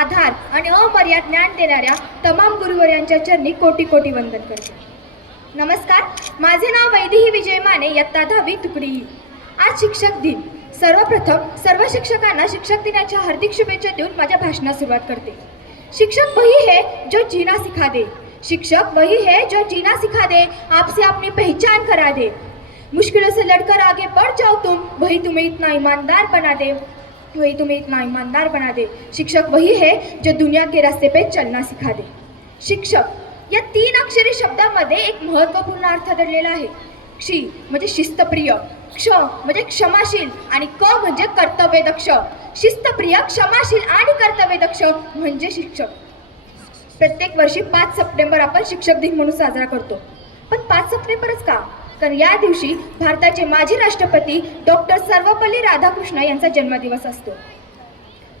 आधार आणि अमर्याद ज्ञान देणाऱ्या तमाम गुरुवर्यांच्या चरणी कोटी कोटी वंदन करते. नमस्कार, माझे नाव वैदेही विजय माने, इयत्ता 10वी तुकडी. आज शिक्षक दिन. सर्वप्रथम सर्व शिक्षकांना शिक्षक दिनाच्या हार्दिक शुभेच्छा देऊन माझ्या भाषणास सुरुवात करते. शिक्षक वही है जो जीना सिखा दे. शिक्षक वही है जो जीना सिखा दे, आपसे अपनी पहचान करा दे. मुश्किलों से लड़कर आगे बढ़ जाओ तुम, वही तुम्हें इतना ईमानदार बना दे. वही तुम्हें इतना ईमानदार बना दे. शिक्षक वही है जो दुनिया के रास्ते पे चलना सिखा दे. शिक्षक या 3 अक्षरी शब्दामध्ये एक महत्त्वपूर्ण अर्थ दडलेला आहे. क्षी म्हणजे शिस्तप्रिय, क्ष म्हणजे क्षमाशील आणि क म्हणजे कर्तव्यदक्ष. शिस्तप्रिय, क्षमाशील आणि कर्तव्यदक्ष म्हणजे शिक्षक. प्रत्येक वर्षी 5 सप्टेंबर आपण शिक्षक दिन म्हणून साजरा करतो. पण 5 सप्टेंबरच का? तर या दिवशी भारताचे माजी राष्ट्रपती डॉक्टर सर्वपल्ली राधाकृष्ण यांचा जन्मदिवस असतो.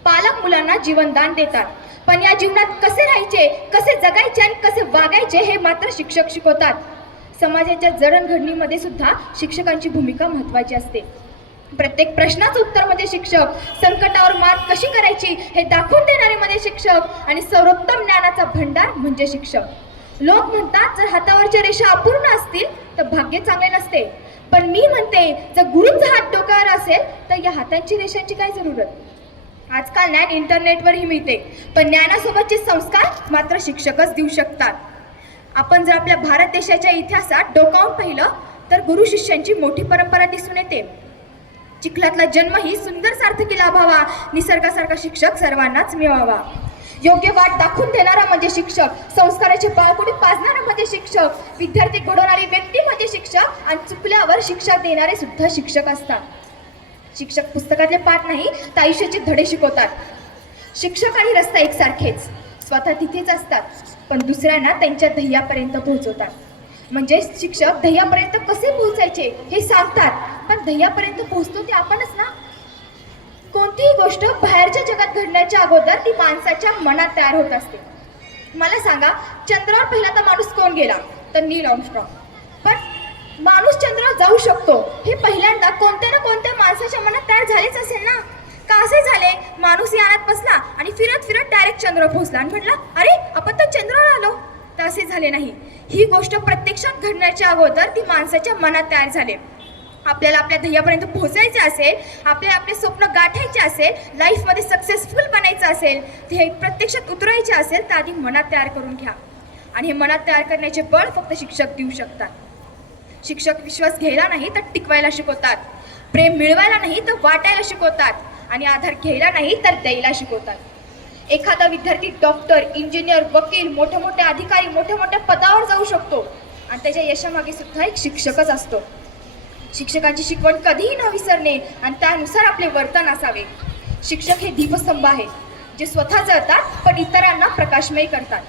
पालक मुलांना जीवनदान देतात, पण या जीवनात कसे राहायचे, कसे जगायचे आणि कसे वागायचे हे मात्र शिक्षक शिकवतात. समाजाच्या जडणघडणीमध्ये सुद्धा शिक्षकांची भूमिका महत्त्वाची असते. प्रत्येक प्रश्नाचं उत्तर म्हणजे शिक्षक, संकटावर मात कशी करायची हे दाखवून देणारे म्हणजे शिक्षक आणि सर्वोत्तम ज्ञानाचा भंडार म्हणजे शिक्षक. लोक म्हणतात जर हातावरच्या रेषा अपूर्ण असतील तर भाग्य चांगले नसते, पण मी म्हणते जर गुरूंचा हात डोक्यावर असेल तर या हातांची रेषांची काय जरूरत. आजकाल ज्ञान इंटरनेटवरही मिळते, पण ज्ञानासोबतचे संस्कार मात्र शिक्षकच देऊ शकतात. आपण जर आपल्या भारत देशाच्या इतिहासात डोकावून पाहिलं तर गुरु शिष्यांची मोठी परंपरा दिसून येते. चिखलातला जन्मही सुंदर सार्थकी लाभावा, निसर्गासारखा शिक्षक सर्वांनाच मिळावा. योग्य वाट दाखवून देणारा म्हणजे शिक्षक, संस्काराचे बाळकुडी पाजणारा म्हणजे शिक्षक, विद्यार्थी घडवणारी व्यक्ती म्हणजे शिक्षक आणि चुकल्यावर शिक्षा देणारे सुद्धा शिक्षक असतात. शिक्षक पुस्तकातले पाठ नाही तर आयुष्याचे धडे शिकवतात. शिक्षक आणि रस्ता एकसारखेच, स्वतः तिथेच असतात पण दुसऱ्यांना त्यांच्या ध्येयापर्यंत पोहोचवतात. म्हणजे शिक्षक ध्येयापर्यंत कसे पोहोचायचे हे सांगतात, पण ध्येयापर्यंत पोहोचतो ते आपणच ना. कोणतीही गोष्ट बाहेरच्या जगात घडण्याच्या अगोदर ती माणसाच्या मनात तयार होत असते. मला सांगा, चंद्रावर पहिल्यांदा माणूस कोण गेला? तर नील आर्मस्ट्रॉंग. पण माणूस चंद्रावर जाऊ शकतो हे पहिल्यांदा कोणत्या ना कोणत्या माणसाच्या मनात तयार झालेच असेल ना. का असे झाले? माणूस यानात बसला आणि फिरत फिरत डायरेक्ट चंद्रावर पोहोचला आणि म्हटला अरे आपण तर चंद्रावर आलो. तर असे झाले नाही. ही गोष्ट प्रत्यक्षात घडण्याच्या अगोदर ती माणसाच्या मनात तयार झाले. आपल्याला आपल्या ध्येयापर्यंत पोहोचायचे असेल, आपल्याला आपले स्वप्न गाठायचे असेल, लाईफमध्ये सक्सेसफुल बनायचं असेल, ध्येय प्रत्यक्षात उतरायचे असेल तर आधी मनात तयार करून घ्या. आणि हे मनात तयार करण्याचे बळ फक्त शिक्षक देऊ शकतात. शिक्षक विश्वास घ्यायला नाही तर टिकवायला शिकवतात, प्रेम मिळवायला नाही तर वाटायला शिकवतात आणि आधार घ्यायला नाही तर द्यायला शिकवतात. एखादा विद्यार्थी डॉक्टर, इंजिनियर, वकील, मोठे मोठे अधिकारी, मोठ्या मोठ्या पदावर जाऊ शकतो आणि त्याच्या यशामागे सुद्धा एक शिक्षकच असतो. शिक्षकांची शिकवण कधीही न विसरणे आणि त्यानुसार आपले वर्तन असावे. शिक्षक हे दीपस्तंभ आहेत जे स्वतः जळतात पण इतरांना प्रकाशमय करतात.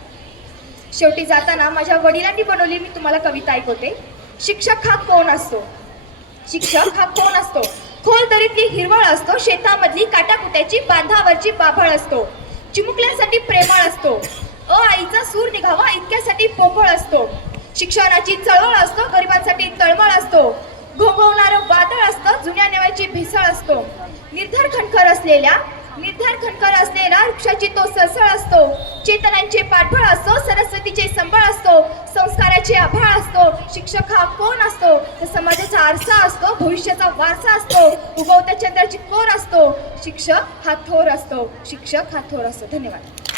शेवटी जाताना माझ्या वडिलांनी बनवली मी तुम्हाला कविता ऐकवते. शिक्षक हा कोण असतो? शिक्षक हा कोण असतो? खोल दरीतली हिरवळ असतो, शेतामधली काटाकुट्याची बांधावरची बाभळ असतो, चिमुकल्यांसाठी प्रेमळ असतो, आईचा सूर निघावा इतक्यासाठी पोकळ असतो, शिक्षणाची चळवळ असतो, गरिबांसाठी तळमळ असतो, घोंघवणारं वादळ असतं, जुन्या नेवायची भेसळ असतो, निर्धार खणखर असलेला वृक्षाची तो सळसळ असतो, चेतनांचे पाठबळ असतो, सरस्वतीचे संबळ असतो, संस्काराचे आभाळ असतो. शिक्षक हा कोण असतो? तर समाजाचा आरसा असतो, भविष्याचा वारसा असतो, उगवत्या चंद्राची कोर असतो. शिक्षक हा थोर असतो. शिक्षक हा थोर असतो. धन्यवाद.